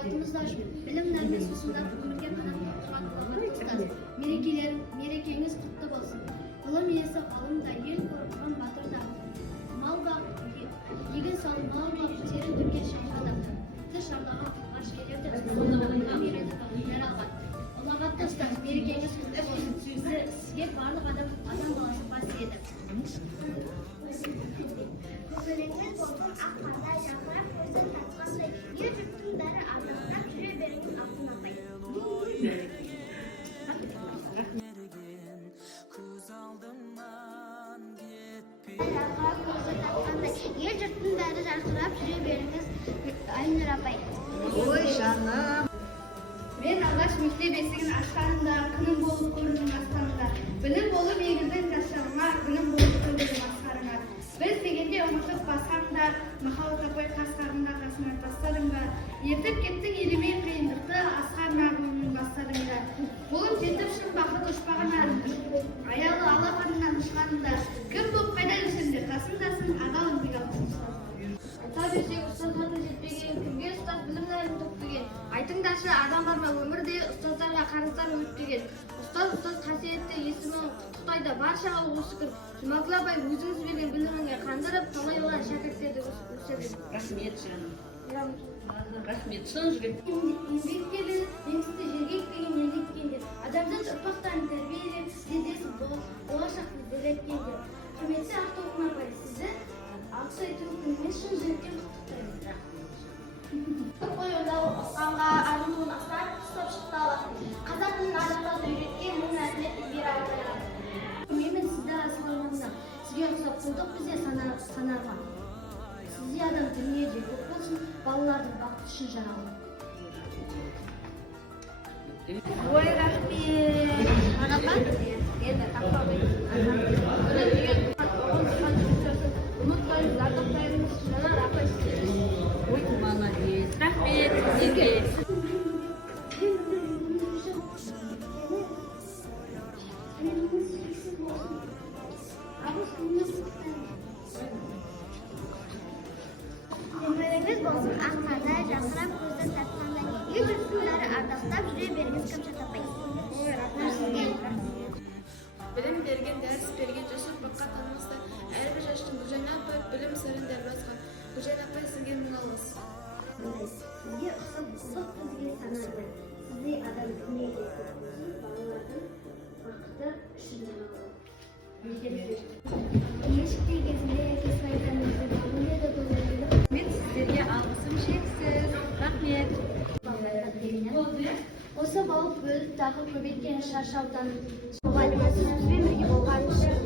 Сауатымызды ашып, білім-нәрмен сусындап өмірге қанат қағатын ұстаз. Мерекеңіз құтты болсын. Ғылым иесі ғалым да, ел қорғаған батыр да. Мал бақ, егін салып, мал бақ, терін төккен шайға да. Тіс шарлаған ғарышкерлер де ұстазлығына үйретіп білімдер алған. Ұлағатты ұстаз, мерекеңіз құтты болсын. Сізге барлық адам баласы бас еді. Көңіліңіз болсын ақ қандай жарқырап көзін тартқандай, ел жұрттың бәрі ардақтап жүре беріңіз алтын апай. Жарқырап көзін тартқандай, ел жұрттың бәрі жарқырап жүре беріңіз Айнұр апай. Ой жаным. Мен алғаш мектеп есігін ашқанымда, күнім болып көрдім аспанымда. Білім болып егілдің жастарыма, білім болып көрдім асқарыңа. Біз дегенде ұмытып басқандар, Махаббат апай қас-қарында қасына тастарыңда. Ертіп кеттің елемей қиындықты, асқар нағылының бастарыңда. Қолым жетіп шын бақыт ұшпағына, аялы алақанынан ұшқанында. Кім боп қайда жүрсіңдер, қасымдасың, адал еңбек алып. Айта берсек, ұстаз хаты жетпеген, кімге ұстаз білім-нәрін төкпеген. Айтыңдаршы, адам бар ма өмірде ұстаздарға қарыздар өтпеген. Ұстаз қасиетті есімін құттықтайды баршаға осы күн. Жұмакүл апай өзіңіз берген біліміңе қандырып, талай оған шәкірттерді өсірді. Рахмет жаным. Рахмет, шын жүрек. Еңбеккерлер, еңсізді жерге екпеген елге еткендер. Адамзат ұрпақтарын тәрбиелеп, зердесі болашақты зереттендер. Құрметті Ақтоғын апай, сізді алғыс айту күнімен шын жүректен құттықтаймын. Қойында оқығанға армуын астар ұстап шықты алатын. Қазақ тілін ардақтауды үйреткен мың әділет бере алмай. Мен сізді асылармаңда, сізге ұқсап қылдық бізде санарға. Сізде адам дүниеде көп болсын, балалардың бақыты үшін жаралып. Ой, рахмет. Марапат? Енді тақпабай. Ұмытпайыз, ардақтаймыз, жанар апай сіздеріз. Ой, молодец. Рахмет сізге. Көңіліңіз болсын ақ қандай жарқырап көзін тартқандай, ел жұрттың бәрі ардақтап жүре беріңіз Кәмшат апай. Ой, рахмет сізге. Білім берген, дәріс берген, жас ұрпаққа танымызда әрбір жастың Гүлжан апай білім сырын дәрбазған. Гүлжан апай сізге мың алғыс. Сізге ұқсап бұлдық бізге санарды. Сізде адам дүниеде көп болсын, балалардың бақыты үшін жаралып. Ешіктей кезінде әкесі айтқаныңызды бүгінде де көңіліңіз. Мен сіздерге алғысым шексіз. Рахмет. Осы балық бөліп тағы көбейткен шаршаудан Мұғалима сіз бізбен бірге болған үшін